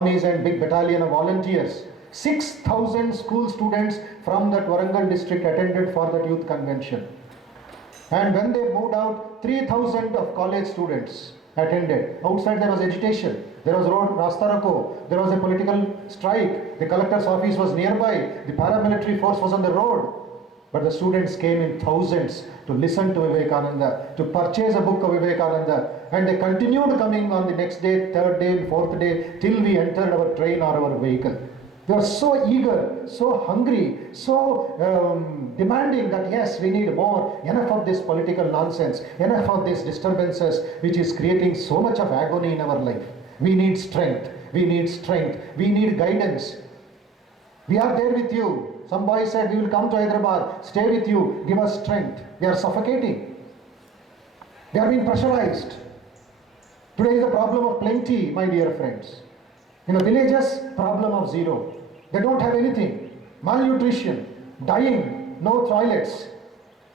armies and big battalion of volunteers. 6,000 school students from that Warangal district attended for that youth convention. And when they moved out, 3,000 of college students attended. Outside there was agitation, there was road Rastarako, there was a political strike, the collector's office was nearby, the paramilitary force was on the road. But the students came in thousands to listen to Vivekananda, to purchase a book of Vivekananda, and they continued coming on the next day, third day, fourth day, till we entered our train or our vehicle. They were so eager, so hungry, so demanding that yes, we need more, enough of this political nonsense, enough of these disturbances which is creating so much of agony in our life. We need strength, we need strength, we need guidance. We are there with you. Some boy said, we will come to Hyderabad, stay with you, give us strength. We are suffocating. We are being pressurized. Today is the problem of plenty, my dear friends. In the villages, problem of zero. They don't have anything. Malnutrition, dying, no toilets.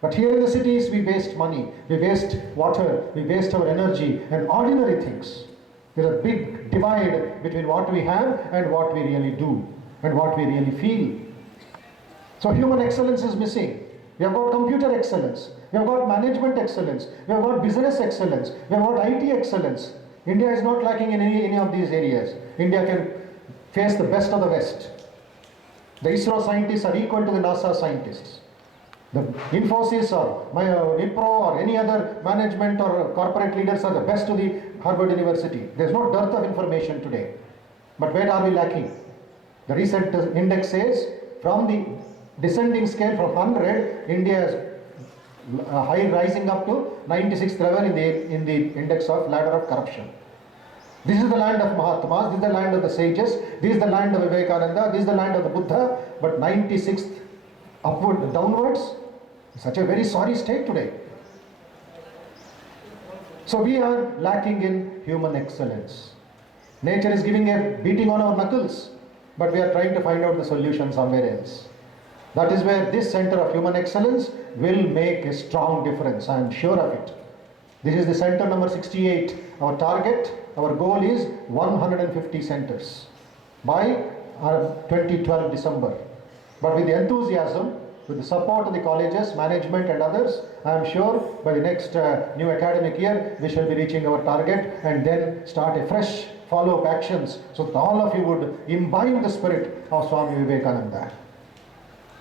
But here in the cities, we waste money, we waste water, we waste our energy and ordinary things. There is a big divide between what we have and what we really do and what we really feel. So human excellence is missing. We have got computer excellence, we have got management excellence, we have got business excellence, we have got IT excellence. India is not lacking in any of these areas. India can face the best of the West. The ISRO scientists are equal to the NASA scientists. The Infosys or Wipro or any other management or corporate leaders are the best to the Harvard University. There is no dearth of information today. But where are we lacking? The recent index says from the descending scale from 100, India is high rising up to 96th level in the index of ladder of corruption. This is the land of Mahatmas, this is the land of the sages, this is the land of Vivekananda, this is the land of the Buddha, but 96th upward, downwards, such a very sorry state today. So we are lacking in human excellence. Nature is giving a beating on our knuckles, but we are trying to find out the solution somewhere else. That is where this center of human excellence will make a strong difference, I am sure of it. This is the center number 68. Our target, our goal is 150 centers by 2012 December. But with the enthusiasm, with the support of the colleges, management and others, I am sure by the next new academic year, we shall be reaching our target and then start a fresh follow-up actions so that all of you would imbibe the spirit of Swami Vivekananda.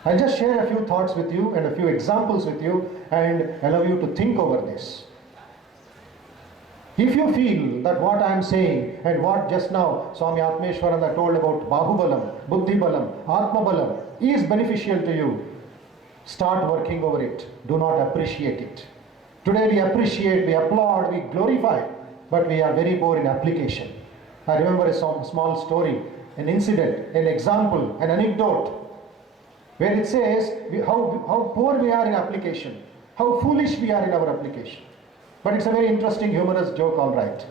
I'll just share a few thoughts with you and a few examples with you and allow you to think over this. If you feel that what I am saying and what just now Swami Atmeshwarananda told about Bahubalam, Buddhibalam, Atmabalam is beneficial to you, start working over it. Do not appreciate it. Today we appreciate, we applaud, we glorify, but we are very poor in application. I remember a small story, an incident, an example, an anecdote, where it says how poor we are in application, how foolish we are in our application. But it's a very interesting humorous joke, all right.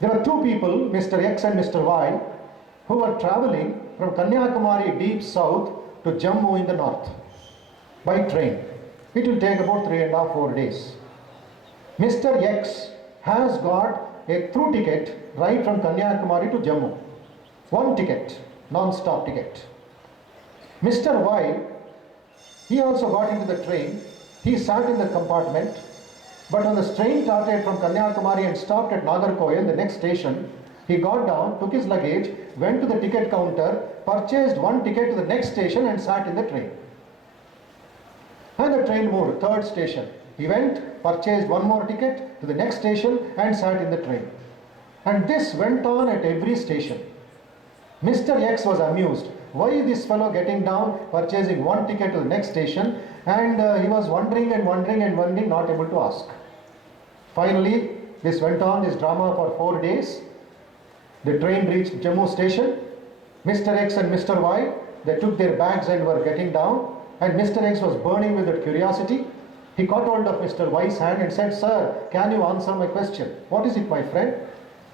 There were two people, Mr. X and Mr. Y, who were traveling from Kanyakumari deep south to Jammu in the north by train. It will take about 3.5-4 days. Mr. X has got a through ticket right from Kanyakumari to Jammu. One ticket, non-stop ticket. Mr. Y, he also got into the train. He sat in the compartment. But when the train started from Kanyakumari and stopped at Nagarkoil, the next station, he got down, took his luggage, went to the ticket counter, purchased one ticket to the next station and sat in the train. And the train moved, third station. He went, purchased one more ticket to the next station and sat in the train. And this went on at every station. Mr. X was amused. Why is this fellow getting down, purchasing one ticket to the next station? And he was wondering and wondering and wondering, not able to ask. Finally, this went on, this drama for 4 days. The train reached Jammu station. Mr. X and Mr. Y, they took their bags and were getting down. And Mr. X was burning with that curiosity. He caught hold of Mr. Y's hand and said, "Sir, can you answer my question?" "What is it, my friend?"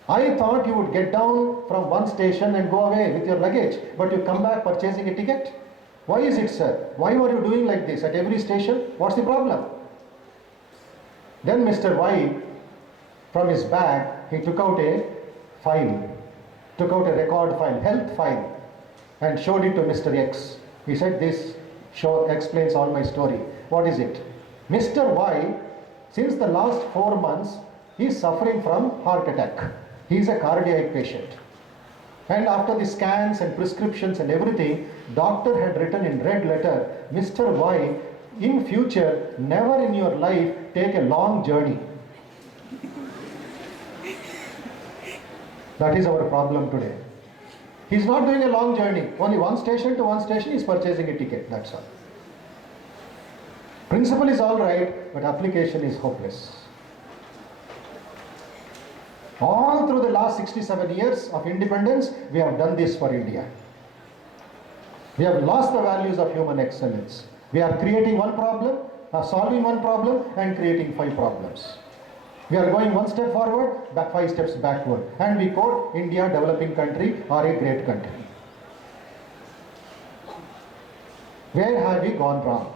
"I thought you would get down from one station and go away with your luggage, but you come back purchasing a ticket. Why is it, sir? Why were you doing like this at every station? What's the problem?" Then Mr. Y, from his bag, he took out a file. took out a record file, health file, and showed it to Mr. X. He said, this show explains all my story. What is it? Mr. Y, since the last 4 months, is suffering from heart attack. He is a cardiac patient. And after the scans and prescriptions and everything, doctor had written in red letter, Mr. Y, in future, never in your life take a long journey. That is our problem today. He is not doing a long journey. Only one station to one station he is purchasing a ticket. That's all. Principle is all right, but application is hopeless. All through the last 67 years of independence, we have done this for India. We have lost the values of human excellence. We are creating one problem, solving one problem, and creating 5 problems. We are going 1 step forward, back 5 steps backward. And we quote India, developing country, or a great country. Where have we gone wrong?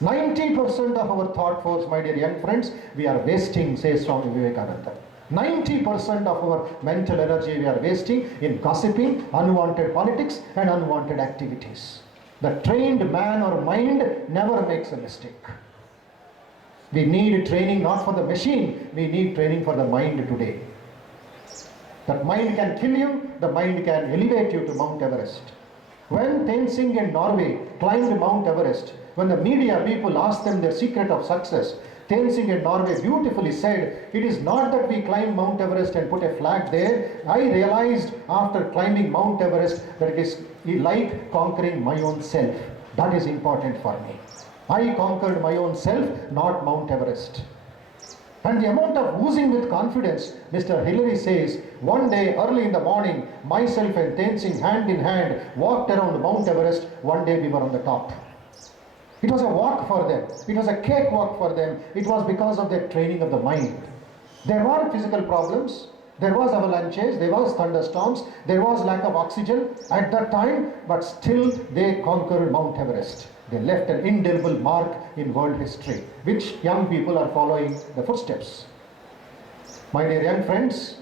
90% of our thought force, my dear young friends, we are wasting, says Swami Vivekananda. 90% of our mental energy we are wasting in gossiping, unwanted politics, and unwanted activities. The trained man or mind never makes a mistake. We need training not for the machine, we need training for the mind today. That mind can kill you, the mind can elevate you to Mount Everest. When Tenzing in Norway climbed Mount Everest, when the media people asked them their secret of success, Tenzing in Norway beautifully said, it is not that we climb Mount Everest and put a flag there. I realized after climbing Mount Everest that it is like conquering my own self. That is important for me. I conquered my own self, not Mount Everest. And the amount of oozing with confidence, Mr. Hillary says, one day early in the morning, myself and Tenzing hand in hand walked around Mount Everest. One day we were on the top. It was a walk for them. It was a cakewalk for them. It was because of their training of the mind. There were physical problems. There was avalanches. There was thunderstorms. There was lack of oxygen at that time. But still they conquered Mount Everest. They left an indelible mark in world history, which young people are following the footsteps. My dear young friends,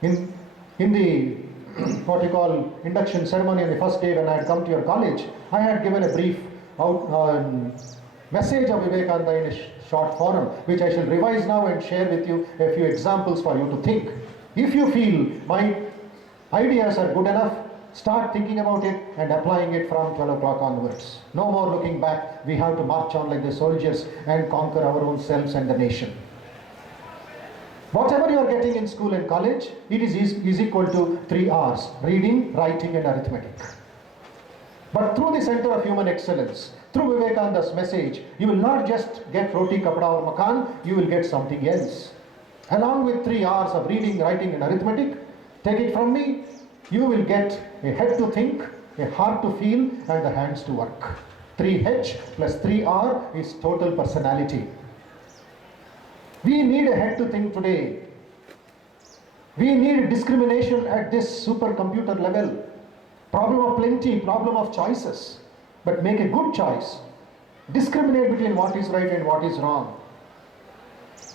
in the what you call induction ceremony on the first day when I had come to your college, I had given a brief message of Vivekananda in a short forum, which I shall revise now and share with you a few examples for you to think. If you feel my ideas are good enough, start thinking about it and applying it from 12 o'clock onwards. No more looking back. We have to march on like the soldiers and conquer our own selves and the nation. Whatever you are getting in school and college, it is equal to 3 R's: reading, writing, and arithmetic. But through the Center of Human Excellence, through Vivekananda's message, you will not just get roti, kapda or makan, you will get something else. Along with 3 R's of reading, writing, and arithmetic, take it from me, you will get a head to think, a heart to feel, and the hands to work. 3H plus 3R is total personality. We need a head to think today. We need discrimination at this supercomputer level. Problem of plenty, problem of choices. But make a good choice. Discriminate between what is right and what is wrong.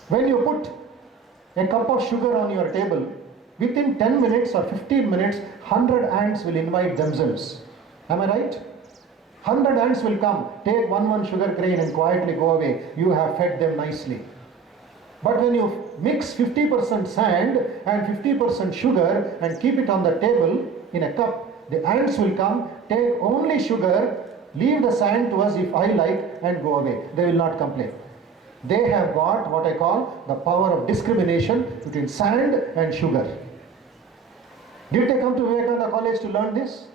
When you put a cup of sugar on your table, within 10 minutes or 15 minutes, 100 ants will invite themselves. Am I right? 100 ants will come, take one sugar grain and quietly go away. You have fed them nicely. But when you mix 50% sand and 50% sugar and keep it on the table in a cup, the ants will come, take only sugar, leave the sand to us if I like, and go away. They will not complain. They have got what I call the power of discrimination between sand and sugar. Did they come to Vivekananda College to learn this?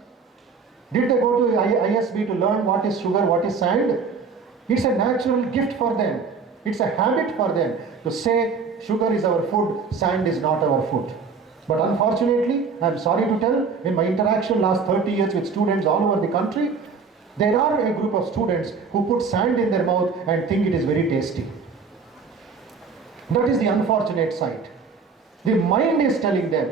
Did they go to ISB to learn what is sugar, what is sand? It's a natural gift for them. It's a habit for them to say sugar is our food, sand is not our food. But unfortunately, I'm sorry to tell, in my interaction last 30 years with students all over the country, there are a group of students who put sand in their mouth and think it is very tasty. That is the unfortunate side. The mind is telling them.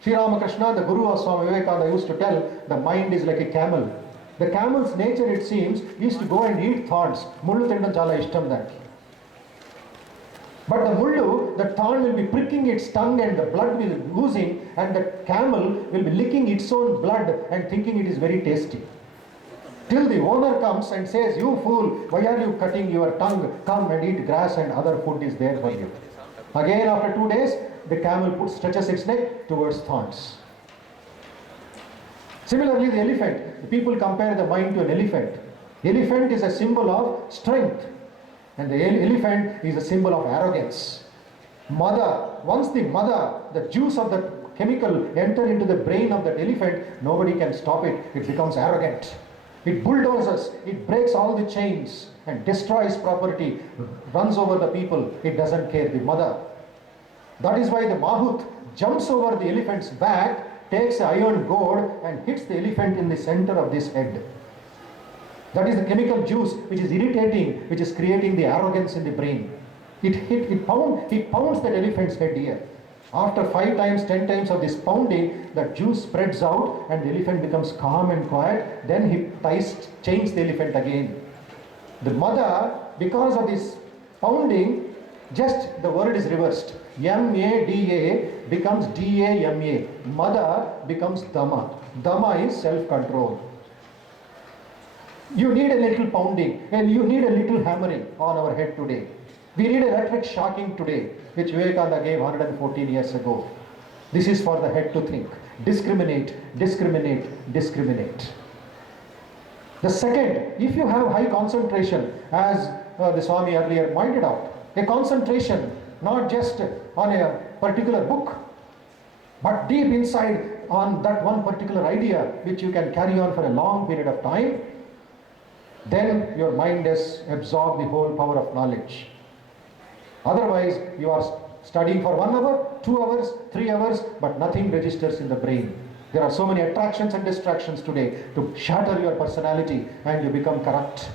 Sri Ramakrishna, the Guru of Swami Vivekananda, used to tell, the mind is like a camel. The camel's nature, it seems, is to go and eat thorns. Mullu tindam chala ishtam daniki. But the mullu the thorn will be pricking its tongue and the blood will be oozing, and the camel will be licking its own blood and thinking it is very tasty. Till the owner comes and says, "You fool, why are you cutting your tongue? Come and eat grass and other food is there for you." Again after 2 days, the camel stretches its neck towards thorns. Similarly, the elephant. The people compare the mind to an elephant. Elephant is a symbol of strength, and the elephant is a symbol of arrogance. Once the juice of the chemical enter into the brain of that elephant, nobody can stop it. It becomes arrogant. It bulldozes, it breaks all the chains and destroys property, runs over the people. It doesn't care, the mother. That is why the Mahout jumps over the elephant's back, takes an iron goad and hits the elephant in the center of this head. That is the chemical juice which is irritating, which is creating the arrogance in the brain. It pounds that elephant's head here. After 5 times, 10 times of this pounding, the juice spreads out and the elephant becomes calm and quiet. Then he chains the elephant again. The mother, because of this pounding, just the word is reversed. M-A-D-A becomes D-A-M-A. Mother becomes Dhamma. Dhamma is self-control. You need a little pounding and you need a little hammering on our head today. We need electric shocking today, which Vivekananda gave 114 years ago. This is for the head to think. Discriminate, discriminate, discriminate. The second, if you have high concentration, as the Swami earlier pointed out, a concentration not just on a particular book, but deep inside on that one particular idea which you can carry on for a long period of time, then your mind has absorbed the whole power of knowledge. Otherwise, you are studying for 1 hour, 2 hours, 3 hours, but nothing registers in the brain. There are so many attractions and distractions today to shatter your personality and you become corrupt.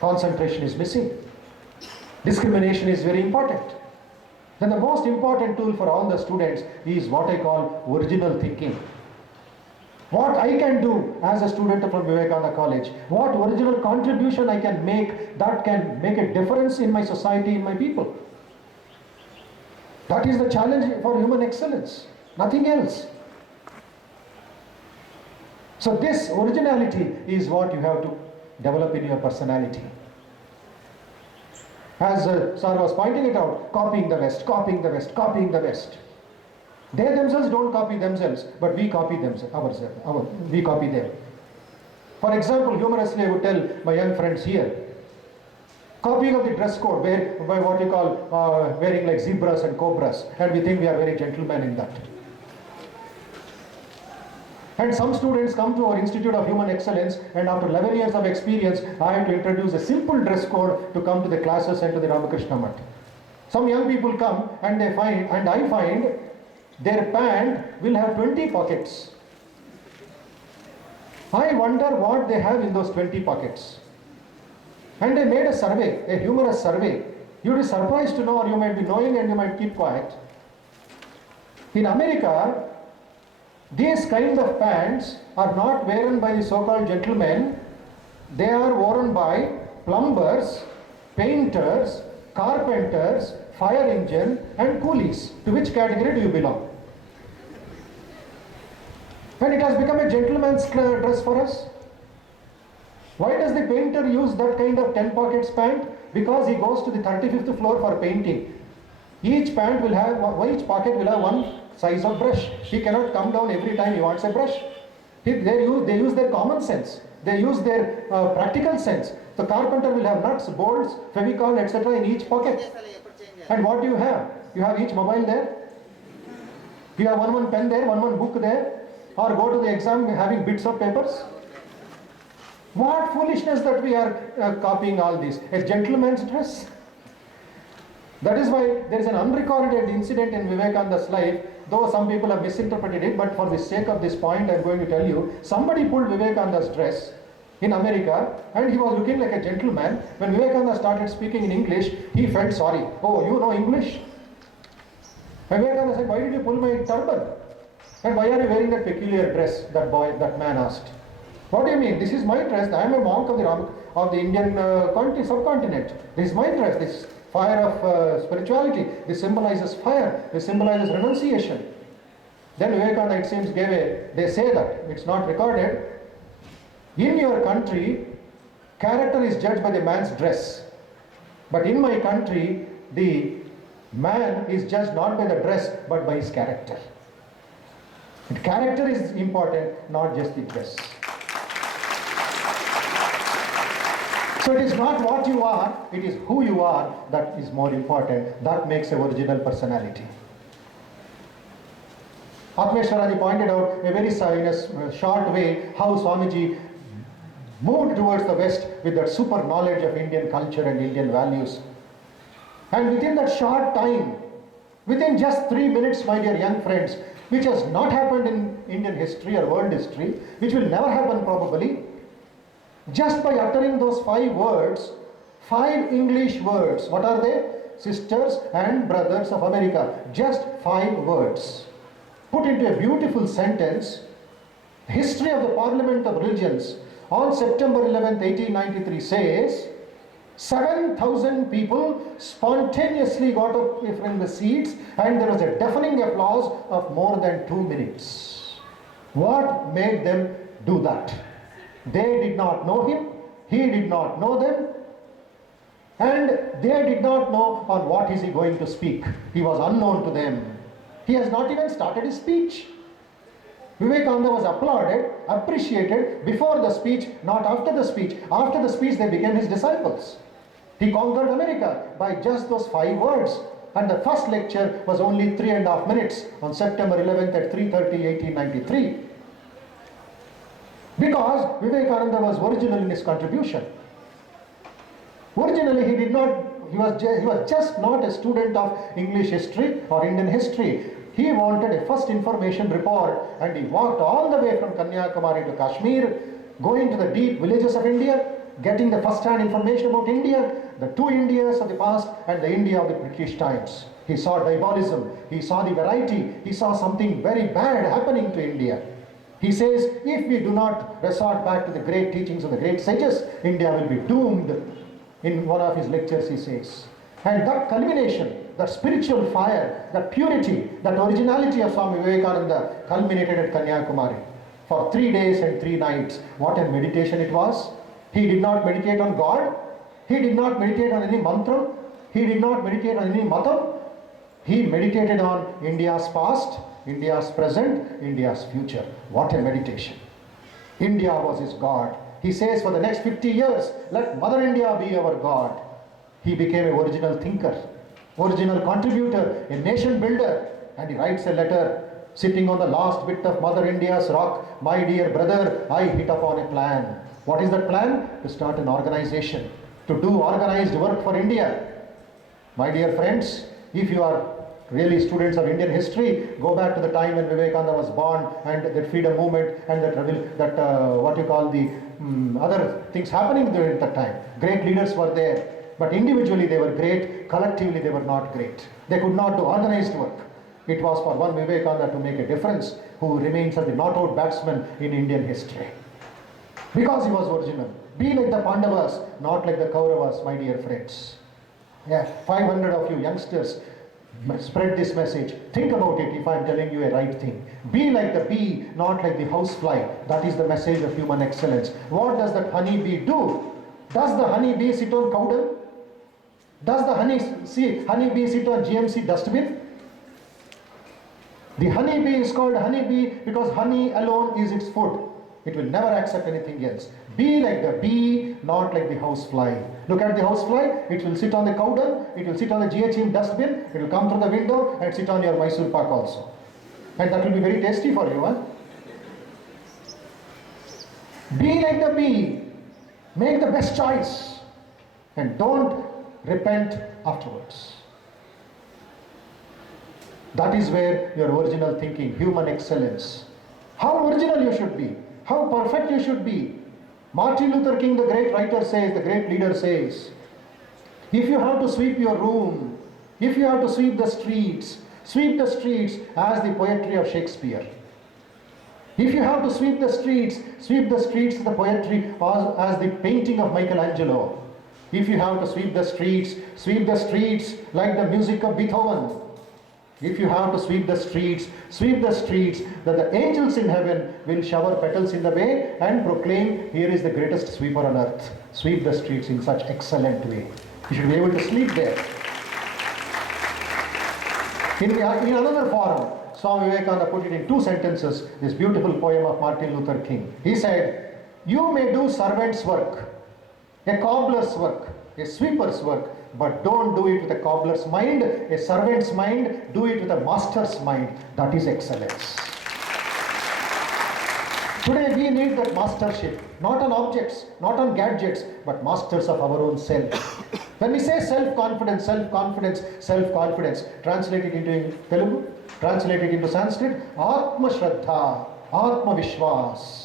Concentration is missing. Discrimination is very important. Then the most important tool for all the students is what I call original thinking. What I can do as a student from Vivekananda College, what original contribution I can make that can make a difference in my society, in my people. That is the challenge for human excellence, nothing else. So this originality is what you have to develop in your personality. As Sir was pointing it out, copying the West, copying the West, copying the West. They themselves don't copy themselves, but we copy them. We copy them. For example, humorously I would tell my young friends here, copying of the dress code, by what you call wearing like zebras and cobras, and we think we are very gentlemen in that. And some students come to our Institute of Human Excellence, and after 11 years of experience, I have to introduce a simple dress code to come to the classes and to the Ramakrishna Math. Some young people come and I find their pant will have 20 pockets. I wonder what they have in those 20 pockets. And I made a survey, a humorous survey. You'll be surprised to know, or you might be knowing and you might keep quiet. In America, these kind of pants are not worn by the so-called gentlemen. They are worn by plumbers, painters, carpenters, fire engine and coolies. To which category do you belong? And it has become a gentleman's dress for us. Why does the painter use that kind of 10 pockets pant? Because he goes to the 35th floor for painting. Each pocket will have one size of brush. He cannot come down every time he wants a brush. They use their common sense. They use their practical sense. The carpenter will have nuts, bolts, Fevicol, etc. in each pocket. And what do you have? You have each mobile there. You have one pen there, one book there. Or go to the exam having bits of papers. What foolishness that we are copying all this. A gentleman's dress. That is why there is an unrecorded incident in Vivekananda's life, though some people have misinterpreted it, but for the sake of this point I am going to tell you, somebody pulled Vivekananda's dress in America and he was looking like a gentleman. When Vivekananda started speaking in English, he felt sorry. Oh, you know English? And Vivekananda said, why did you pull my turban? And why are you wearing that peculiar dress? That man asked. What do you mean? This is my dress. I am a monk of the Indian subcontinent. This is my dress. fire of spirituality. This symbolizes fire. This symbolizes renunciation. Then Vivekananda, it seems, they say that, it's not recorded, in your country, character is judged by the man's dress. But in my country, the man is judged not by the dress, but by his character. And character is important, not just the dress. So it is not what you are, it is who you are that is more important. That makes a original personality. Atmeshwaraji pointed out in a short way how Swamiji moved towards the West with that super knowledge of Indian culture and Indian values. And within that short time, within just 3 minutes, my dear young friends, which has not happened in Indian history or world history, which will never happen probably, just by uttering those 5 words, 5 English words, what are they? Sisters and Brothers of America. Just 5 words. Put into a beautiful sentence, History of the Parliament of Religions on September 11th, 1893 says, 7,000 people spontaneously got up from the seats and there was a deafening applause of more than 2 minutes. What made them do that? They did not know him, he did not know them, and they did not know on what is he going to speak. He was unknown to them. He has not even started his speech. Vivekananda was applauded, appreciated before the speech, not after the speech. After the speech, they became his disciples. He conquered America by just those 5 words. And the first lecture was only 3.5 minutes on September 11th at 3:30, 1893. Because Vivekananda was original in his contribution. Originally, he was just not a student of English history or Indian history. He wanted a first information report and he walked all the way from Kanyakumari to Kashmir, going to the deep villages of India, getting the first-hand information about India, the 2 Indias of the past and the India of the British times. He saw diabolism, he saw the variety, he saw something very bad happening to India. He says, if we do not resort back to the great teachings of the great sages, India will be doomed. In one of his lectures he says. And that culmination, that spiritual fire, that purity, that originality of Swami Vivekananda culminated at Kanyakumari. For 3 days and 3 nights, what a meditation it was. He did not meditate on God, he did not meditate on any mantra, he did not meditate on any matam. He meditated on India's past, India's present, India's future. What a meditation. India was his God. He says for the next 50 years, let Mother India be our God. He became an original thinker, original contributor, a nation builder, and he writes a letter sitting on the last bit of Mother India's rock. My dear brother, I hit upon a plan. What is that plan? To start an organization, to do organized work for India. My dear friends, if you are really students of Indian history, go back to the time when Vivekananda was born and the freedom movement and other things happening during that time. Great leaders were there, but individually they were great, collectively they were not great. They could not do organized work. It was for one Vivekananda to make a difference, who remains as the not-out batsman in Indian history. Because he was original. Be like the Pandavas, not like the Kauravas, my dear friends. 500 of you youngsters, spread this message. Think about it if I am telling you a right thing. Be like the bee, not like the housefly. That is the message of human excellence. What does that honey bee do? Does the honey bee sit on cow dung? Does the honey bee sit on GMC dustbin? The honey bee is called honey bee because honey alone is its food. It will never accept anything else. Be like the bee, not like the housefly. Look at the housefly, it will sit on the cow dung, it will sit on the GHM dustbin, it will come through the window and sit on your Mysore pak also. And that will be very tasty for you. Be like the bee, make the best choice and don't repent afterwards. That is where your original thinking, human excellence. How original you should be. How perfect you should be. Martin Luther King, the great writer says, the great leader says, if you have to sweep your room, if you have to sweep the streets as the poetry of Shakespeare. If you have to sweep the streets as the poetry or as the painting of Michelangelo. If you have to sweep the streets like the music of Beethoven. If you have to sweep the streets, that the angels in heaven will shower petals in the way and proclaim, here is the greatest sweeper on earth. Sweep the streets in such excellent way. You should be able to sleep there. In another forum, Swami Vivekananda put it in 2 sentences, this beautiful poem of Martin Luther King. He said, you may do servant's work, a cobbler's work, a sweeper's work, but don't do it with a cobbler's mind, a servant's mind, do it with a master's mind. That is excellence. Today we need that mastership, not on objects, not on gadgets, but masters of our own self. When we say self-confidence, translate it into Telugu, translate it into Sanskrit, Atma Shraddha, Atma Vishwas.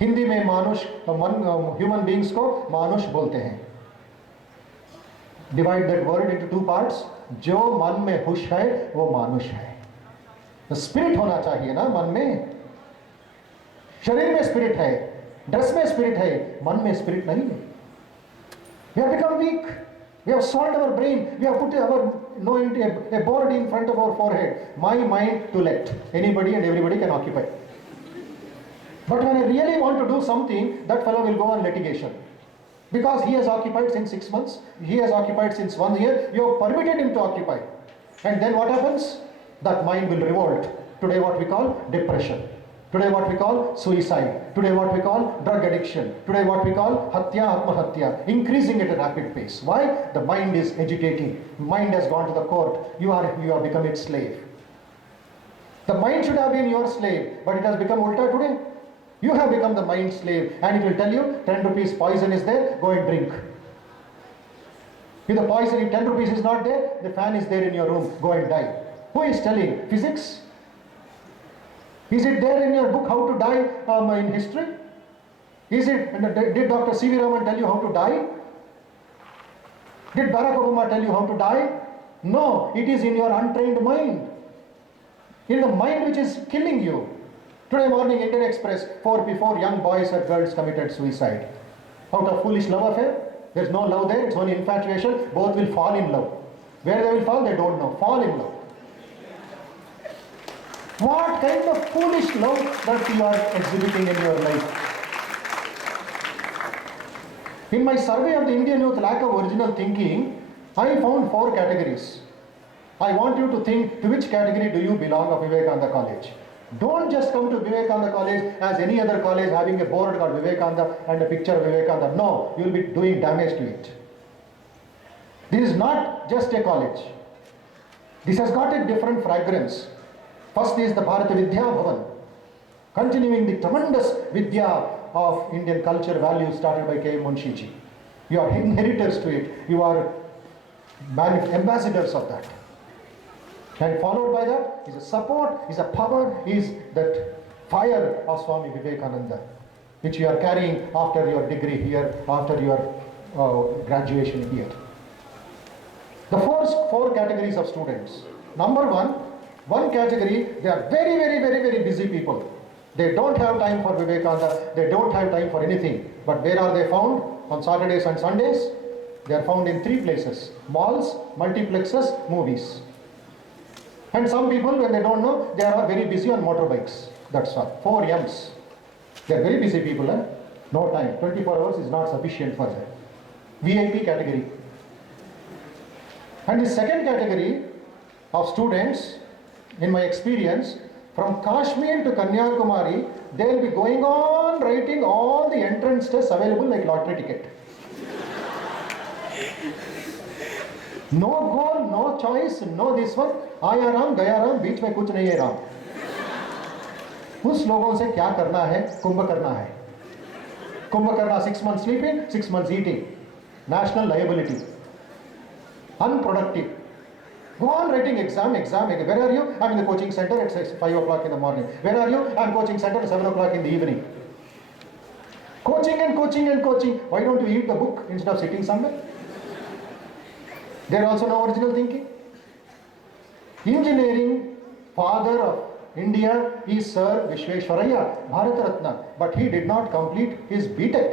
Hindi में मानुष human beings को मानुष बोलते हैं. Divide that word into 2 parts. जो मन में हुश है वो मानुष है. तो स्पिरिट होना चाहिए ना मन में. शरीर में स्पिरिट है, ड्रेस में स्पिरिट है, मन में स्पिरिट नहीं है. We have become weak. We have soiled our brain. We have put a board in front of our forehead. My mind to let. Anybody and everybody can occupy. But when I really want to do something, that fellow will go on litigation. Because he has occupied since 6 months, he has occupied since 1 year, you have permitted him to occupy. And then what happens? That mind will revolt. Today what we call depression. Today what we call suicide. Today what we call drug addiction. Today what we call hatya, atmahatya. Increasing at a rapid pace. Why? The mind is agitating. Mind has gone to the court. You have become its slave. The mind should have been your slave, but it has become ulta today. You have become the mind slave, and it will tell you 10 rupees poison is there, go and drink. If the poison, if 10 rupees is not there, the fan is there in your room, go and die. Who is telling? Physics? Is it there in your book how to die in history? Did Dr. C.V. Raman tell you how to die? Did Barack Obama tell you how to die? No, it is in your untrained mind. In the mind which is killing you. Today morning, Indian Express, 4 young boys and girls committed suicide. Out of foolish love affair. There's no love there, it's only infatuation. Both will fall in love. Where they will fall, they don't know. Fall in love. What kind of foolish love that you are exhibiting in your life? In my survey of the Indian youth lack of original thinking, I found 4 categories. I want you to think to which category do you belong of Vivekananda College. Don't just come to Vivekananda College as any other college having a board called Vivekananda and a picture of Vivekananda. No, you will be doing damage to it. This is not just a college. This has got a different fragrance. First is the Bharata Vidya Bhavan, continuing the tremendous Vidya of Indian culture values started by K. Munshiji. You are inheritors to it. You are ambassadors of that. And followed by that is a support, is a power, is that fire of Swami Vivekananda, which you are carrying after your degree here, after your graduation here. The first 4 categories of students. Number one category, they are very busy people. They don't have time for Vivekananda, they don't have time for anything. But where are they found? On Saturdays and Sundays? They are found in 3 places: malls, multiplexes, movies. And some people, when they don't know, they are very busy on motorbikes. That's all. 4 M's. They are very busy people. No time. 24 hours is not sufficient for them. VIP category. And the second category of students, in my experience, from Kashmir to Kanyakumari, they will be going on writing all the entrance tests available like lottery ticket. No goal, no choice, no this one. आया राम गया राम, बीच में कुछ नहीं है राम. उस लोगों से क्या करना है? कुंभ करना है. कुंभ करना 6 months sleeping, 6 months eating. National liability. Unproductive. Go on writing exam. Where are you? I'm in the coaching center at 5 o'clock in the morning. Where are you? I'm coaching center at 7 o'clock in the evening. Coaching. Why don't you eat the book instead of sitting somewhere? There also no original thinking. Engineering, father of India is Sir Vishveshwaraya, Bharat Ratna, but he did not complete his B.Tech.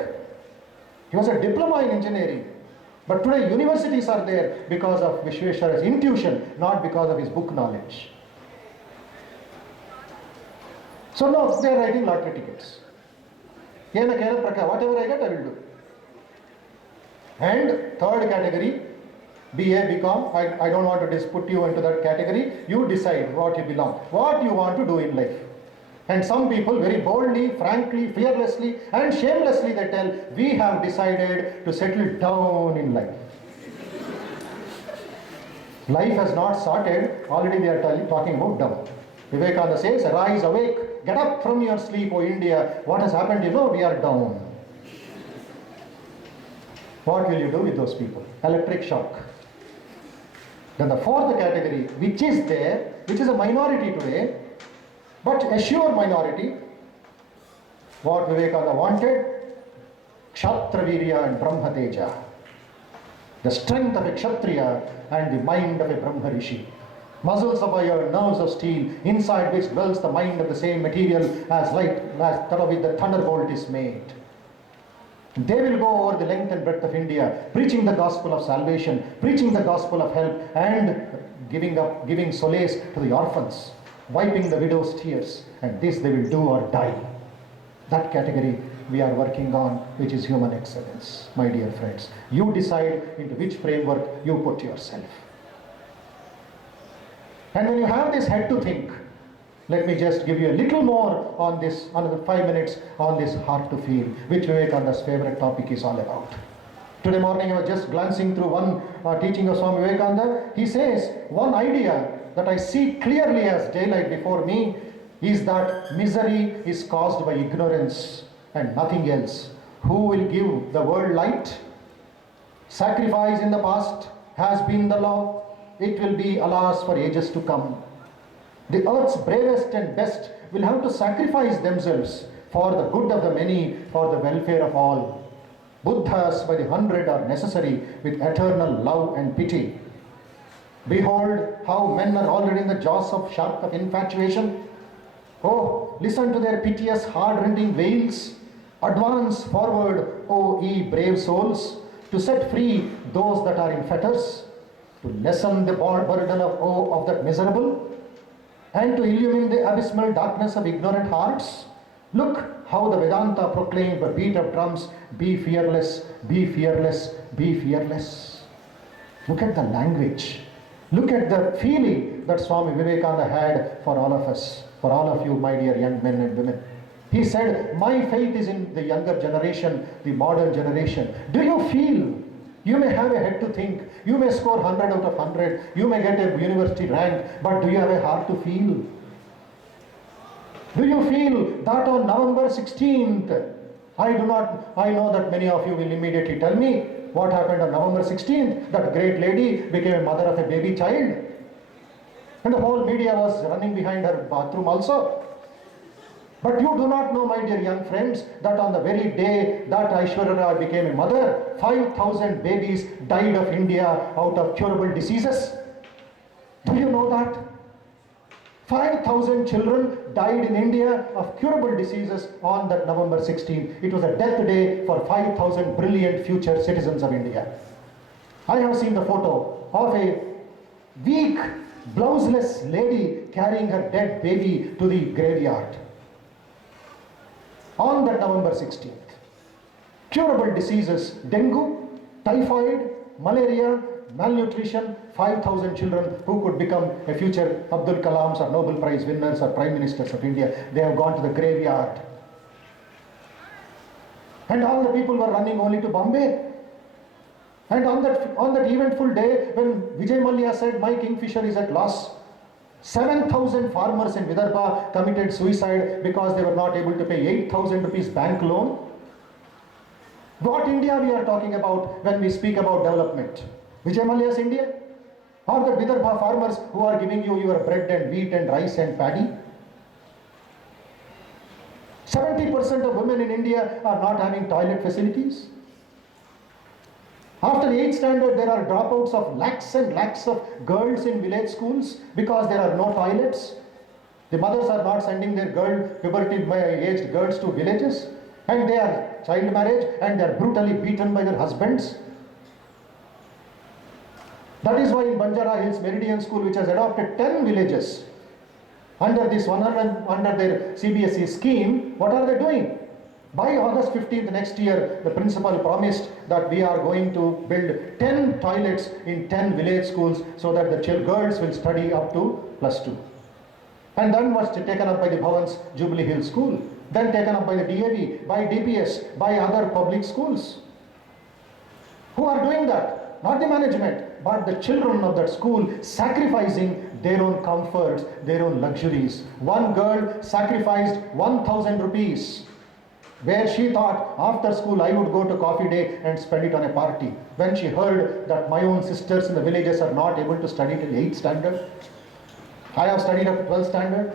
He was a diploma in engineering. But today universities are there because of Vishweshwaraya's intuition, not because of his book knowledge. So no, they are writing lottery tickets. Whatever I get, I will do. And third category, BA, BCom, I don't want to put you into that category. You decide what you belong, what you want to do in life. And some people very boldly, frankly, fearlessly and shamelessly they tell, we have decided to settle down in life. Life has not started, already they are talking about down. Vivekananda says, arise, awake, get up from your sleep, O India. What has happened? You know, we are down. What will you do with those people? Electric shock. Then the fourth category, which is there, which is a minority today, but a sure minority, what Vivekananda wanted, Kshatriya Virya and Brahma Teja. The strength of a Kshatriya and the mind of a Brahma Rishi. Muscles of iron, nerves of steel, inside which dwells the mind of the same material as light, as that of which the thunderbolt is made. They will go over the length and breadth of India, preaching the gospel of salvation, preaching the gospel of help, and giving solace to the orphans, wiping the widow's tears. And this they will do or die. That category we are working on, which is human excellence, my dear friends. You decide into which framework you put yourself. And when you have this head to think, let me just give you a little more on this, another 5 minutes on this heart to feel, which Vivekananda's favorite topic is all about. Today morning I was just glancing through one teaching of Swami Vivekananda. He says, one idea that I see clearly as daylight before me is that misery is caused by ignorance and nothing else. Who will give the world light? Sacrifice in the past has been the law. It will be, alas, for ages to come. The earth's bravest and best will have to sacrifice themselves for the good of the many, for the welfare of all. Buddhas by the 100 are necessary with eternal love and pity. Behold how men are already in the jaws of shark of infatuation. Oh, listen to their piteous, heart-rending wails. Advance forward, O ye brave souls, to set free those that are in fetters, to lessen the burden of that miserable, and to illumine the abysmal darkness of ignorant hearts. Look how the Vedanta proclaims by beat of drums, be fearless, be fearless, be fearless. Look at the language. Look at the feeling that Swami Vivekananda had for all of us, for all of you, my dear young men and women. He said, my faith is in the younger generation, the modern generation. Do you feel? You may have a head to think, you may score 100 out of 100, you may get a university rank, but do you have a heart to feel? Do you feel that on November 16th, I know that many of you will immediately tell me what happened on November 16th, that great lady became a mother of a baby child. And the whole media was running behind her bathroom also. But you do not know, my dear young friends, that on the very day that Aishwarya Rai became a mother, 5,000 babies died of India out of curable diseases. Do you know that? 5,000 children died in India of curable diseases on that November 16th. It was a death day for 5,000 brilliant future citizens of India. I have seen the photo of a weak, blouseless lady carrying her dead baby to the graveyard on that November 16th. Curable diseases, dengue, typhoid, malaria, malnutrition, 5,000 children who could become a future Abdul Kalams or Nobel Prize winners or Prime Ministers of India. They have gone to the graveyard. And all the people were running only to Bombay. And on that eventful day, when Vijay Mallya said, my kingfisher is at loss, 7,000 farmers in Vidarbha committed suicide because they were not able to pay 8,000 rupees bank loan. What India we are talking about when we speak about development? Vijay Mallya's India? Or the Vidarbha farmers who are giving you your bread and wheat and rice and paddy? 70% of women in India are not having toilet facilities. After the 8th standard, there are dropouts of lakhs and lakhs of girls in village schools because there are no toilets. The mothers are not sending their puberty-aged girls to villages, and they are child marriage and they are brutally beaten by their husbands. That is why in Banjara Hills Meridian School, which has adopted 10 villages under this 100, under their CBSE scheme, what are they doing? By August 15th next year, the principal promised that we are going to build 10 toilets in 10 village schools so that the girls will study up to +2. And then was taken up by the Bhavans Jubilee Hill School, then taken up by the DAV, by DPS, by other public schools. Who are doing that? Not the management, but the children of that school sacrificing their own comforts, their own luxuries. One girl sacrificed 1,000 rupees, where she thought after school I would go to coffee day and spend it on a party. When she heard that my own sisters in the villages are not able to study till 8th standard, I have studied up to 12th standard.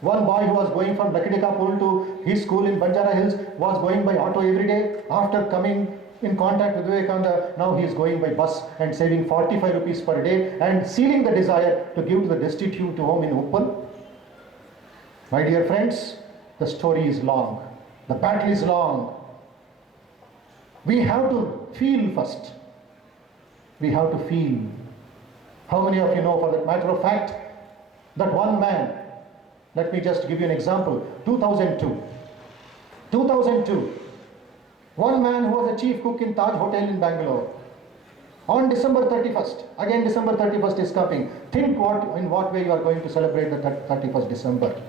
One boy who was going from Lakidikapul to his school in Banjara Hills was going by auto every day. After coming in contact with Vivekananda, now he is going by bus and saving 45 rupees per day and sealing the desire to give to the destitute to home in Uppal. My dear friends, the story is long. The battle is long. We have to feel first. We have to feel. How many of you know, for that matter of fact, that one man, let me just give you an example, 2002, one man who was a chief cook in Taj Hotel in Bangalore, on December 31st, again December 31st is coming, think in what way you are going to celebrate the 31st December.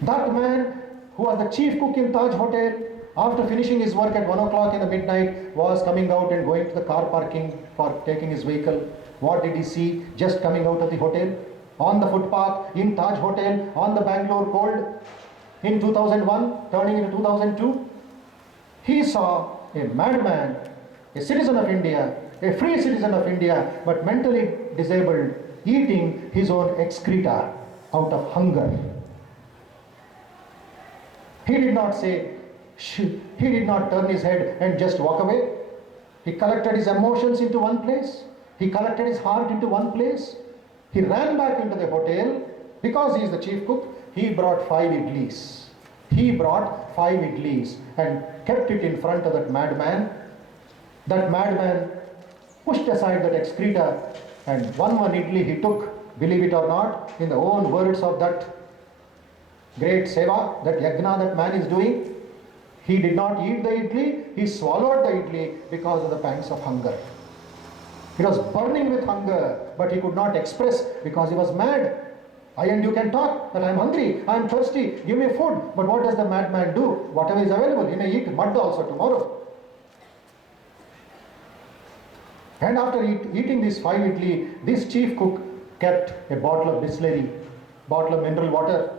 That man who was the chief cook in Taj Hotel, after finishing his work at 1 o'clock in the midnight, was coming out and going to the car parking for taking his vehicle. What did he see just coming out of the hotel? On the footpath, in Taj Hotel, on the Bangalore cold, in 2001, turning into 2002, he saw a madman, a citizen of India, a free citizen of India, but mentally disabled, eating his own excreta out of hunger. He did not say, he did not turn his head and just walk away. He collected his emotions into one place. He collected his heart into one place. He ran back into the hotel. Because he is the chief cook, he brought 5 idlis. He brought 5 idlis and kept it in front of that madman. That madman pushed aside that excreta and one idli he took, believe it or not, in the own words of that great seva, that yagna that man is doing, he did not eat the idli, he swallowed the idli because of the pangs of hunger. He was burning with hunger, but he could not express because he was mad. I and you can talk that I am hungry, I am thirsty, give me food. But what does the madman do? Whatever is available, he may eat mud also tomorrow. And after eating this 5 idli, this chief cook kept a bottle of distillery, bottle of mineral water.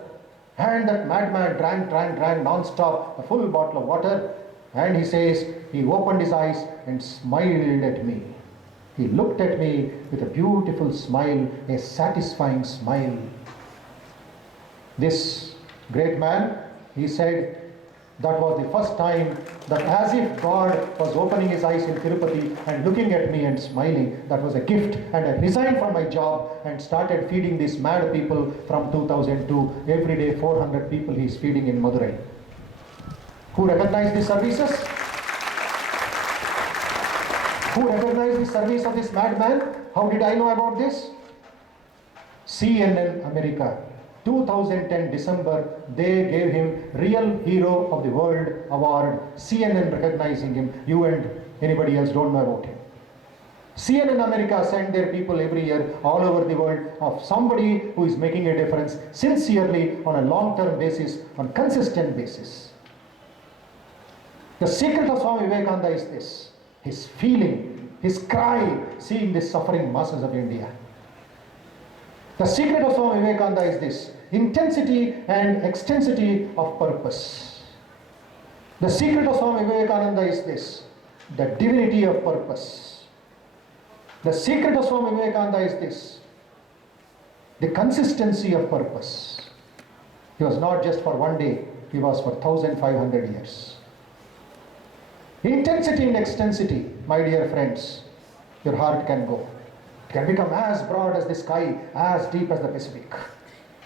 And that madman drank non-stop, a full bottle of water. And he says, he opened his eyes and smiled at me. He looked at me with a beautiful smile, a satisfying smile. This great man, he said, that was the first time that as if God was opening his eyes in Tirupati and looking at me and smiling. That was a gift, and I resigned from my job and started feeding these mad people from 2002. Every day 400 people he is feeding in Madurai. Who recognized these services? Who recognized the service of this madman? How did I know about this? CNN America. 2010 December, they gave him Real Hero of the World award. CNN recognizing him. You and anybody else don't know about him. CNN America send their people every year all over the world of somebody who is making a difference sincerely on a long-term basis, on consistent basis. The secret of Swami Vivekananda is this, his feeling, his cry, seeing the suffering masses of India. The secret of Swami Vivekananda is this, intensity and extensity of purpose. The secret of Swami Vivekananda is this, the divinity of purpose. The secret of Swami Vivekananda is this, the consistency of purpose. He was not just for one day, he was for 1500 years. Intensity and extensity, my dear friends, your heart can go. It can become as broad as the sky, as deep as the Pacific.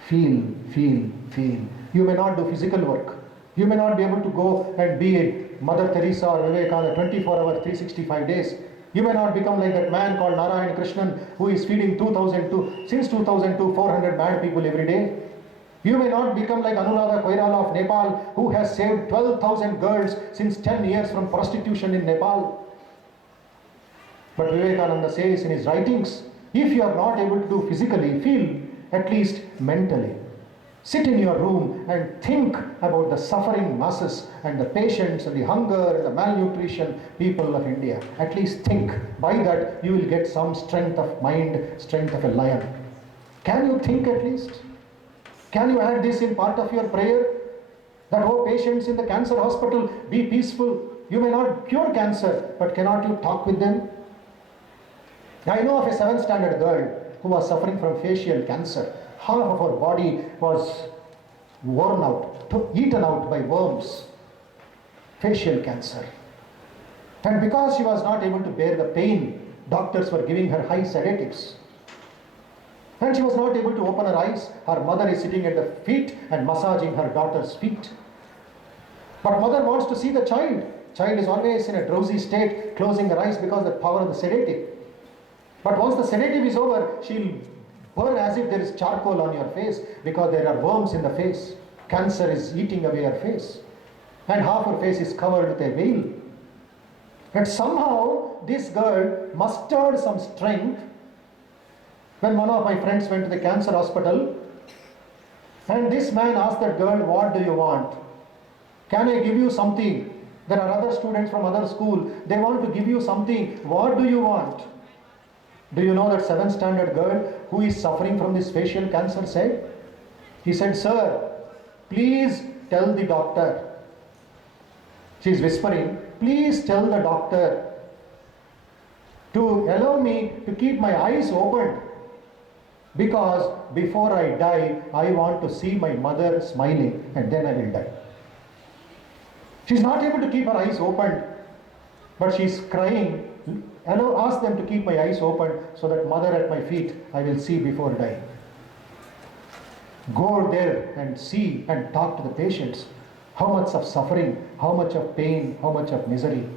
Feel, feel, feel. You may not do physical work. You may not be able to go and be a Mother Teresa or Vivekananda 24 hours, 365 days. You may not become like that man called Narayan Krishnan who is feeding since 2002, 400 mad people every day. You may not become like Anuradha Koirala of Nepal who has saved 12,000 girls since 10 years from prostitution in Nepal. But Vivekananda says in his writings, if you are not able to do physically, feel at least mentally. Sit in your room and think about the suffering masses and the patients and the hunger and the malnutrition people of India. At least think. By that you will get some strength of mind, strength of a lion. Can you think at least? Can you add this in part of your prayer? That, oh patients in the cancer hospital, be peaceful. You may not cure cancer, but cannot you talk with them? I know of a 7th standard girl who was suffering from facial cancer. Half of her body was worn out, eaten out by worms. Facial cancer. And because she was not able to bear the pain, doctors were giving her high sedatives. And she was not able to open her eyes. Her mother is sitting at the feet and massaging her daughter's feet. But mother wants to see the child. Child is always in a drowsy state, closing her eyes because of the power of the sedative. But once the sedative is over, she'll burn as if there is charcoal on your face because there are worms in the face. Cancer is eating away her face. And half her face is covered with a veil. And somehow this girl mustered some strength when one of my friends went to the cancer hospital and this man asked that girl, what do you want? Can I give you something? There are other students from other school. They want to give you something. What do you want? Do you know that 7th standard girl who is suffering from this facial cancer said? He said, sir, please tell the doctor. She is whispering, please tell the doctor to allow me to keep my eyes open because before I die, I want to see my mother smiling and then I will die. She is not able to keep her eyes open, but she is crying. Ask them to keep my eyes open so that mother at my feet I will see before dying. Go there and see and talk to the patients. How much of suffering, how much of pain, how much of misery.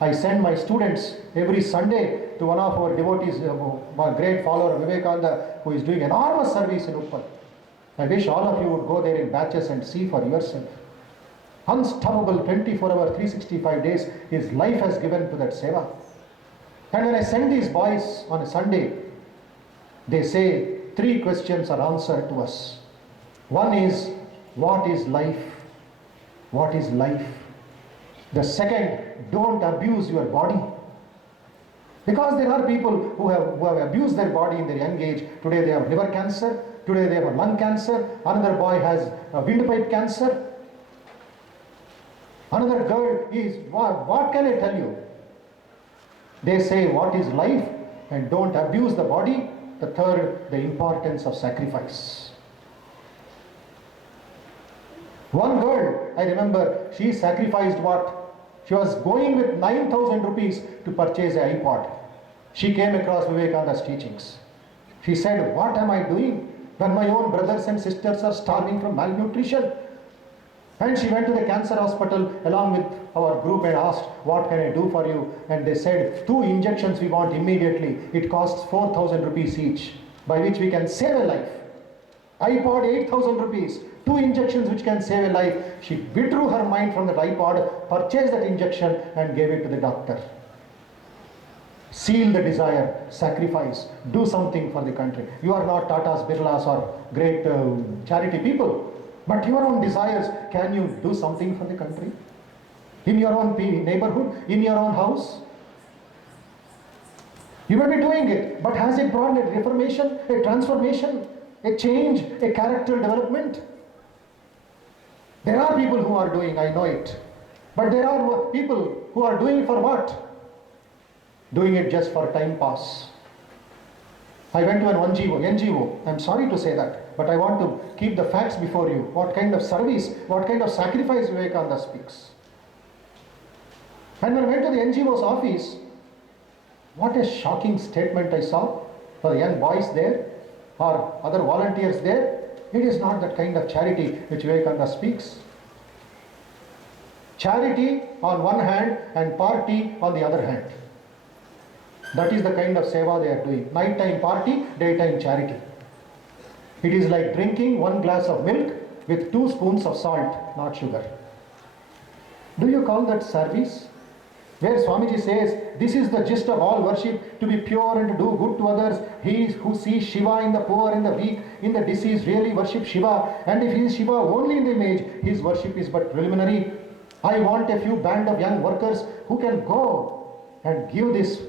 I send my students every Sunday to one of our devotees, a great follower of Vivekananda, who is doing enormous service in Uppal. I wish all of you would go there in batches and see for yourself. Unstoppable 24-hour, 365 days, his life has given to that seva. And when I send these boys on a Sunday, they say 3 questions are answered to us. One is, what is life? What is life? The second, don't abuse your body. Because there are people who have abused their body in their young age. Today they have liver cancer. Today they have lung cancer. Another boy has windpipe cancer. Another girl is, what can I tell you? They say, what is life? And don't abuse the body. The third, the importance of sacrifice. One girl, I remember, she sacrificed what? She was going with 9,000 rupees to purchase an iPod. She came across Vivekananda's teachings. She said, what am I doing when my own brothers and sisters are starving from malnutrition? And she went to the cancer hospital along with our group and asked, what can I do for you? And they said, 2 injections we want immediately. It costs 4,000 rupees each, by which we can save a life. iPod, 8,000 rupees. 2 injections which can save a life. She withdrew her mind from that iPod, purchased that injection and gave it to the doctor. Seal the desire, sacrifice, do something for the country. You are not Tatas, Birlas or great charity people. But your own desires, can you do something for the country? In your own neighborhood, in your own house? You may be doing it, but has it brought a reformation, a transformation, a change, a character development? There are people who are doing, I know it. But there are people who are doing it for what? Doing it just for time pass. I went to an NGO, I'm sorry to say that, but I want to keep the facts before you. What kind of service, what kind of sacrifice Vivekananda speaks. And when I went to the NGO's office, what a shocking statement I saw for the young boys there or other volunteers there. It is not that kind of charity which Vivekananda speaks. Charity on one hand and party on the other hand. That is the kind of seva they are doing. Nighttime party, daytime charity. It is like drinking 1 glass of milk with 2 spoons of salt, not sugar. Do you call that service? Where Swamiji says, this is the gist of all worship, to be pure and to do good to others. He who sees Shiva in the poor, in the weak, in the deceased, really worship Shiva. And if he is Shiva only in the image, his worship is but preliminary. I want a few band of young workers who can go and give this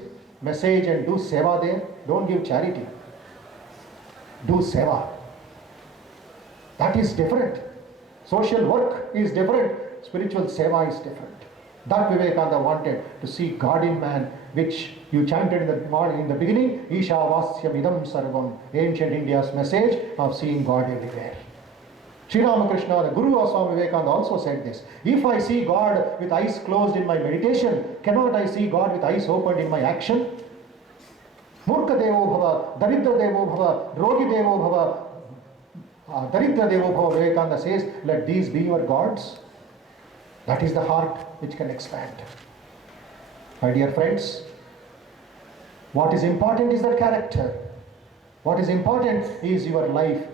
message and do seva there. Don't give charity. Do seva. That is different. Social work is different. Spiritual seva is different. That Vivekananda wanted, to see God in man, which you chanted in the beginning, Isha Vasyam Idam Sarvam, ancient India's message of seeing God everywhere. Sri Ramakrishna, the Guru of Swami Vivekananda, also said this. If I see God with eyes closed in my meditation, cannot I see God with eyes opened in my action? Murka Devo Bhava, Daridra Devo Bhava, Rogi Devo Bhava, Daridra Devo Bhava, Vivekananda says, let these be your gods. That is the heart which can expand. My dear friends, what is important is the character. What is important is your life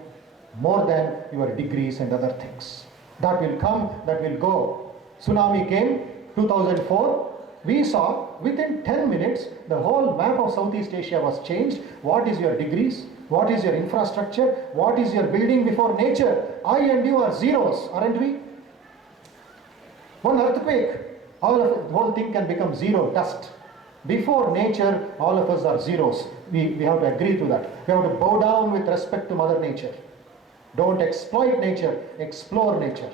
more than your degrees and other things. That will come, that will go. Tsunami came 2004. We saw within 10 minutes the whole map of Southeast Asia was changed. What is your degrees? What is your infrastructure? What is your building before nature? I and you are zeros, aren't we? One earthquake, the whole thing can become zero, dust. Before nature, all of us are zeros. We have to agree to that. We have to bow down with respect to Mother Nature. Don't exploit nature, explore nature.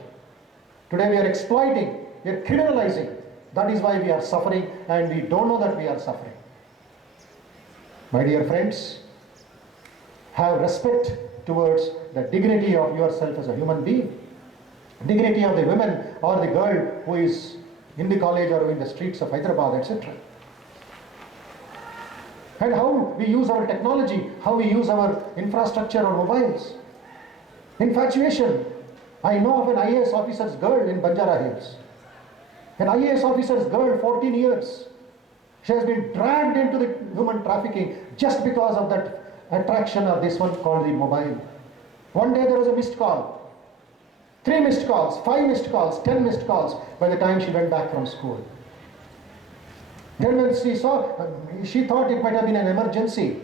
Today we are exploiting, we are criminalizing. That is why we are suffering, and we don't know that we are suffering. My dear friends, have respect towards the dignity of yourself as a human being. Dignity of the women or the girl who is in the college or in the streets of Hyderabad, etc. And how we use our technology, how we use our infrastructure or mobiles. Infatuation. I know of an IAS officer's girl in Banjara Hills. An IAS officer's girl, 14 years. She has been dragged into the human trafficking just because of that attraction of this one called the mobile. One day there was a missed call. 3 missed calls, 5 missed calls, 10 missed calls by the time she went back from school. Then when she saw, she thought it might have been an emergency.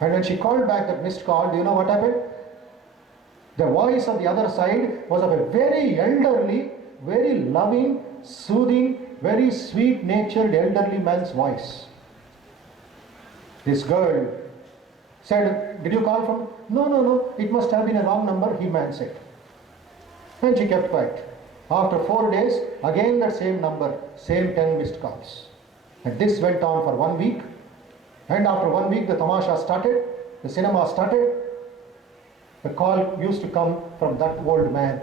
And when she called back that missed call, do you know what happened? The voice on the other side was of a very elderly, very loving, soothing, very sweet-natured elderly man's voice. This girl said, did you call from? No, it must have been a wrong number, he man said. And she kept quiet. After 4 days, again that same number, same 10 missed calls. And this went on for 1 week. And after 1 week, the tamasha started, the cinema started. The call used to come from that old man.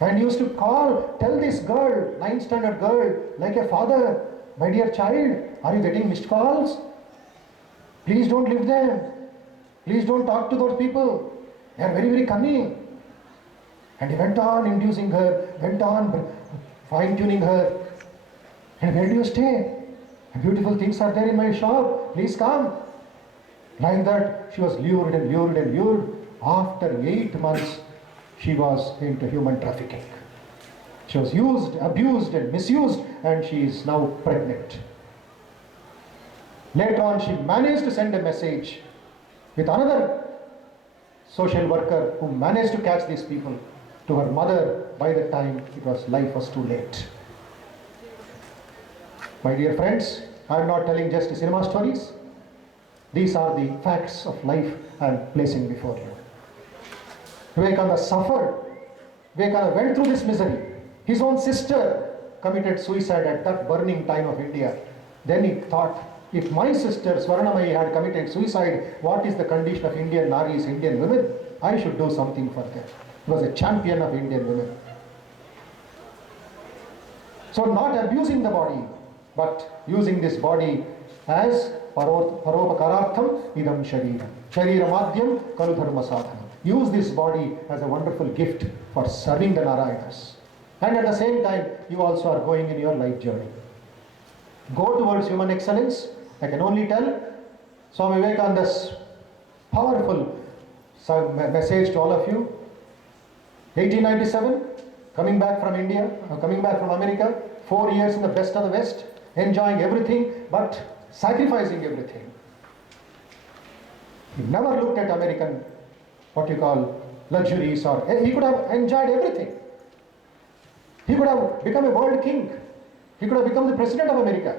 And he used to call, tell this girl, 9th standard girl, like a father, my dear child, are you getting missed calls? Please don't leave them. Please don't talk to those people. They are very, very cunning. And he went on inducing her, went on fine-tuning her. And where do you stay? Beautiful things are there in my shop. Please come. Like that, she was lured and lured and lured. After 8 months, she was into human trafficking. She was used, abused and misused, and she is now pregnant. Later on, she managed to send a message with another social worker who managed to catch these people to her mother. By the time life was too late. My dear friends, I am not telling just cinema stories. These are the facts of life I am placing before you. Vivekananda suffered. Vivekananda went through this misery. His own sister committed suicide at that burning time of India. Then he thought, if my sister Swarnamayi had committed suicide, what is the condition of Indian Naris, Indian women? I should do something for them. He was a champion of Indian women. So not abusing the body, but using this body as paropakarartham idam shariram. Shariram kalu dharma sadhanam. Use this body as a wonderful gift for serving the Narayanas. And at the same time, you also are going in your life journey. Go towards human excellence, I can only tell Swami Vivekananda's powerful message to all of you. 1897, coming back from India, coming back from America, 4 years in the best of the West, enjoying everything but sacrificing everything. He never looked at American, what you call, luxuries, or he could have enjoyed everything. He could have become a world king. He could have become the president of America.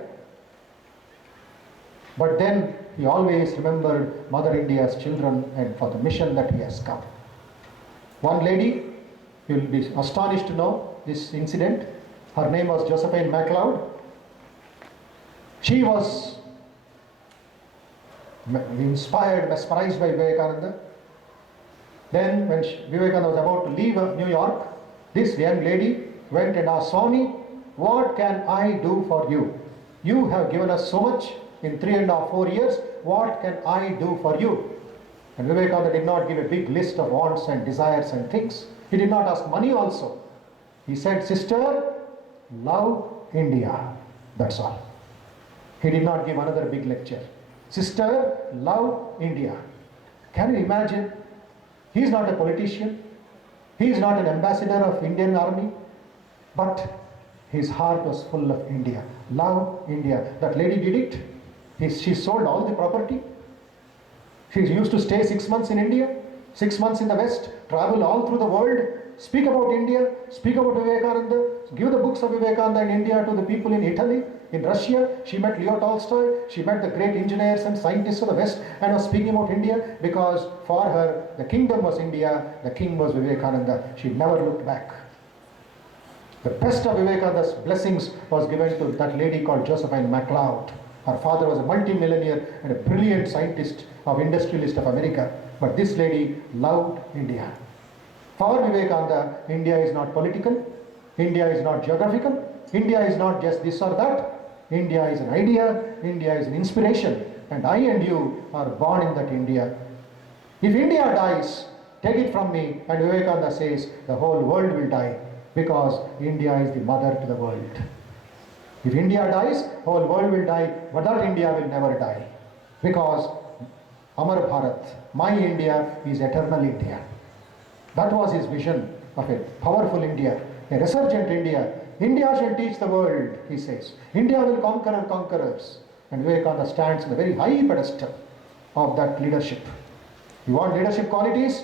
But then he always remembered Mother India's children and for the mission that he has come. One lady, you will be astonished to know this incident. Her name was Josephine MacLeod. She was inspired, mesmerized by Vivekananda. Then when Vivekananda was about to leave New York, this young lady went and asked, Swami, what can I do for you? You have given us so much in 3.5, 4 years. What can I do for you? And Vivekananda did not give a big list of wants and desires and things. He did not ask money also. He said, sister, love India. That's all. He did not give another big lecture. Sister, love India. Can you imagine? He is not a politician. He is not an ambassador of Indian army. But his heart was full of India. Love India. That lady did it. She sold all the property. She used to stay 6 months in India, 6 months in the West, travel all through the world, speak about India, speak about Vivekananda, give the books of Vivekananda in India to the people in Italy, in Russia. She met Leo Tolstoy, she met the great engineers and scientists of the West and was speaking about India because for her, the kingdom was India, the king was Vivekananda. She never looked back. The best of Vivekananda's blessings was given to that lady called Josephine MacLeod. Her father was a multi-millionaire and a brilliant scientist of industrialist of America. But this lady loved India. For Vivekananda, India is not political. India is not geographical. India is not just this or that. India is an idea. India is an inspiration. And I and you are born in that India. If India dies, take it from me. And Vivekananda says, the whole world will die because India is the mother to the world. If India dies, whole world will die, but that India will never die. Because Amar Bharat, my India is eternal India. That was his vision of a powerful India, a resurgent India. India shall teach the world, he says. India will conquer conquerors. And Vivekananda stands on a very high pedestal of that leadership. You want leadership qualities?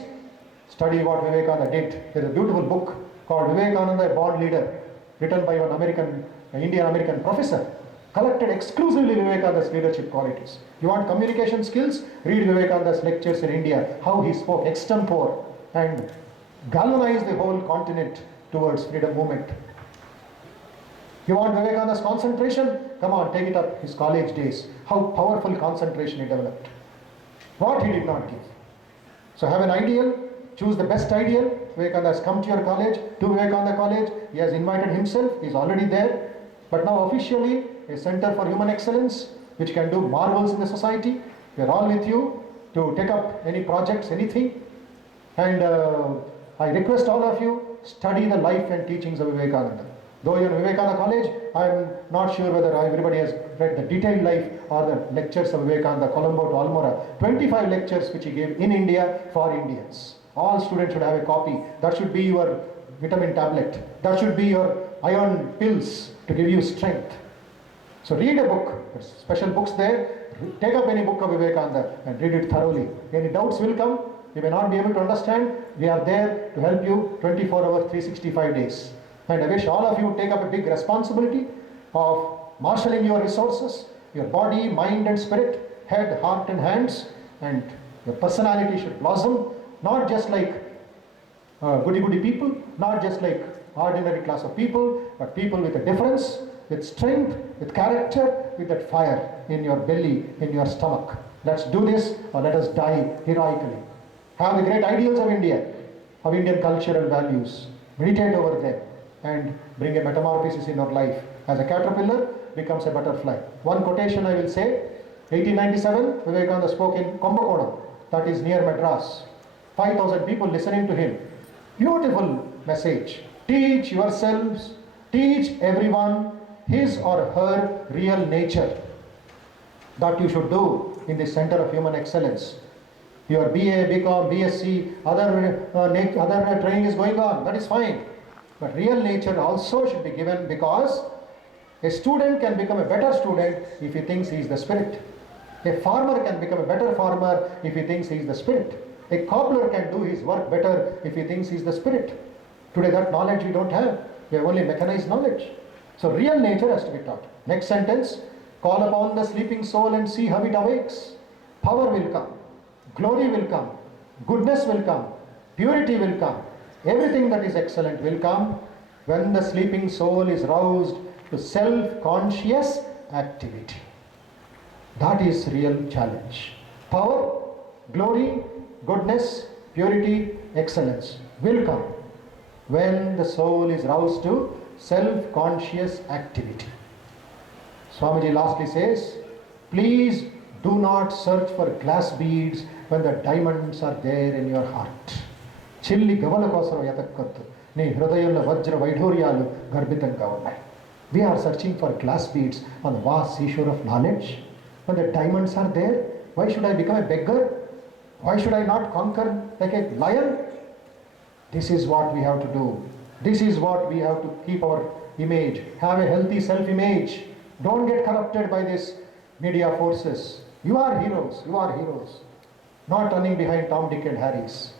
Study what Vivekananda did. There is a beautiful book called Vivekananda, a Born Leader, written by an Indian-American professor, collected exclusively Vivekananda's leadership qualities. You want communication skills? Read Vivekananda's lectures in India, how he spoke extempore and galvanized the whole continent towards freedom movement. You want Vivekananda's concentration? Come on, take it up his college days. How powerful concentration he developed. What he did not give. So have an ideal, choose the best ideal. Vivekananda has come to your college, to Vivekananda College. He has invited himself, he is already there. But now officially, a Center for Human Excellence, which can do marvels in the society. We are all with you to take up any projects, anything. And I request all of you, study the life and teachings of Vivekananda. Though you are in Vivekananda College, I am not sure whether everybody has read the detailed life or the lectures of Vivekananda, Colombo to Almora. 25 lectures which he gave in India for Indians. All students should have a copy. That should be your vitamin tablet. That should be your iron pills to give you strength. So read a book. There's special books there. Take up any book of Vivekananda and read it thoroughly. Any doubts will come. You may not be able to understand. We are there to help you 24 hours, 365 days. And I wish all of you take up a big responsibility of marshalling your resources, your body, mind and spirit, head, heart and hands, and your personality should blossom, not just like goody-goody people, not just like ordinary class of people, but people with a difference, with strength, with character, with that fire in your belly, in your stomach. Let's do this or let us die heroically. Have the great ideals of India, of Indian culture and values. Meditate over them and bring a metamorphosis in your life. As a caterpillar becomes a butterfly. One quotation I will say, 1897, Vivekananda spoke in Kumbakonam, that is near Madras. 5,000 people listening to him. Beautiful message. Teach yourselves, teach everyone his or her real nature. that you should do in the Center of Human Excellence. Your BA, BCom, BSc, other training is going on, that is fine. But real nature also should be given, because a student can become a better student if he thinks he is the spirit. A farmer can become a better farmer if he thinks he is the spirit. A cobbler can do his work better if he thinks he is the spirit. Today that knowledge we don't have. We have only mechanized knowledge. So real nature has to be taught. Next sentence, call upon the sleeping soul and see how it awakes. Power will come, glory will come, goodness will come, purity will come. Everything that is excellent will come when the sleeping soul is roused to self-conscious activity. That is real challenge. Power, glory, goodness, purity, excellence will come when the soul is roused to self-conscious activity. Swamiji lastly says, please do not search for glass beads when the diamonds are there in your heart. Chilli gavala kosara yatakattu nee hridayamlo vajra vaidhuryalu garbitanga unnai. We are searching for glass beads on the vast seashore of knowledge. When the diamonds are there, why should I become a beggar? Why should I not conquer like a lion? This is what we have to do. This is what we have to keep our image. Have a healthy self-image. Don't get corrupted by this media forces. You are heroes. You are heroes. Not running behind Tom, Dick and Harry's.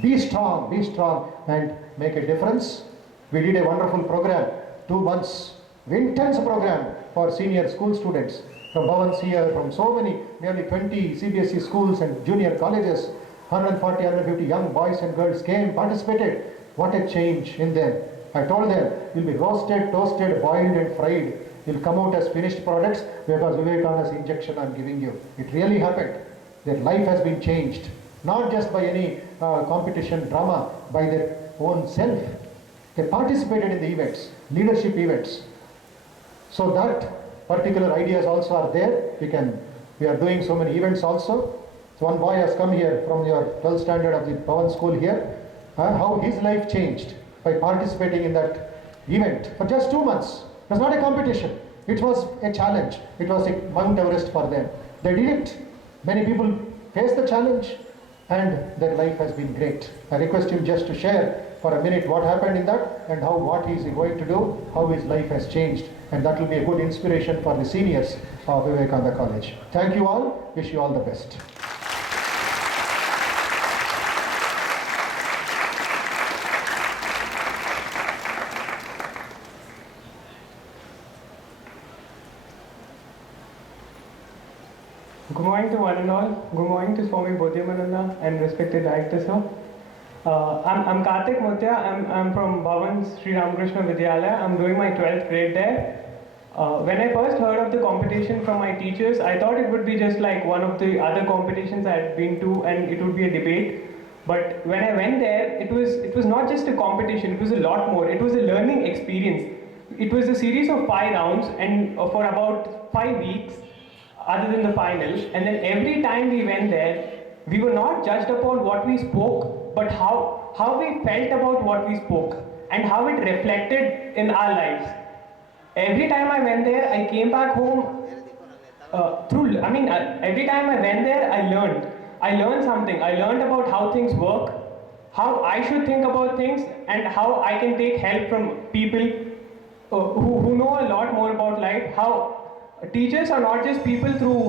Be strong and make a difference. We did a wonderful program, 2 months, intense program for senior school students from Bhavans here, from so many, nearly 20 CBSE schools and junior colleges. 140, 150 young boys and girls came, participated. What a change in them. I told them, you'll be roasted, toasted, boiled and fried. You'll come out as finished products because Vivekananda's injection I'm giving you. It really happened. Their life has been changed. Not just by any competition drama, by their own self. They participated in the events, leadership events. So that particular ideas also are there. We are doing so many events also. So one boy has come here from your 12th standard of the Bhavans school here. How his life changed by participating in that event for just 2 months. It was not a competition. It was a challenge. It was a Mount Everest for them. They did it. Many people faced the challenge and their life has been great. I request him just to share for a minute what happened in that and what he is going to do, how his life has changed. And that will be a good inspiration for the seniors of Vivekananda College. Thank you all. Wish you all the best. Good morning to one and all. Good morning to Swami Bodhamayananda and respected director, sir. I'm Karthik Mutya. I'm from Bhavans Sri Ramakrishna Vidyalaya. I'm doing my 12th grade there. When I first heard of the competition from my teachers, I thought it would be just like one of the other competitions I had been to and it would be a debate. But when I went there, it was not just a competition, it was a lot more. It was a learning experience. It was a series of 5 rounds and for about 5 weeks, other than the finals, and then every time we went there, we were not judged upon what we spoke, but how we felt about what we spoke and how it reflected in our lives. Every time I went there, I came back home every time I went there, I learned something. I learned about how things work, how I should think about things, and how I can take help from people who know a lot more about life. How teachers are not just people through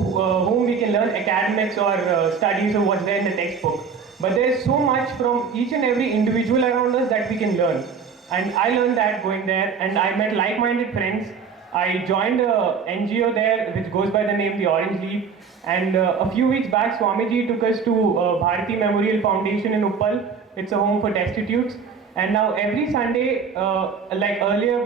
whom we can learn academics or studies of what's there in the textbook, but there's so much from each and every individual around us that we can learn. And I learned that going there, and I met like-minded friends. I joined a NGO there which goes by the name the Orange Leaf, and a few weeks back Swamiji took us to Bharati Memorial Foundation in Uppal. It's a home for destitutes, and now every Sunday, like earlier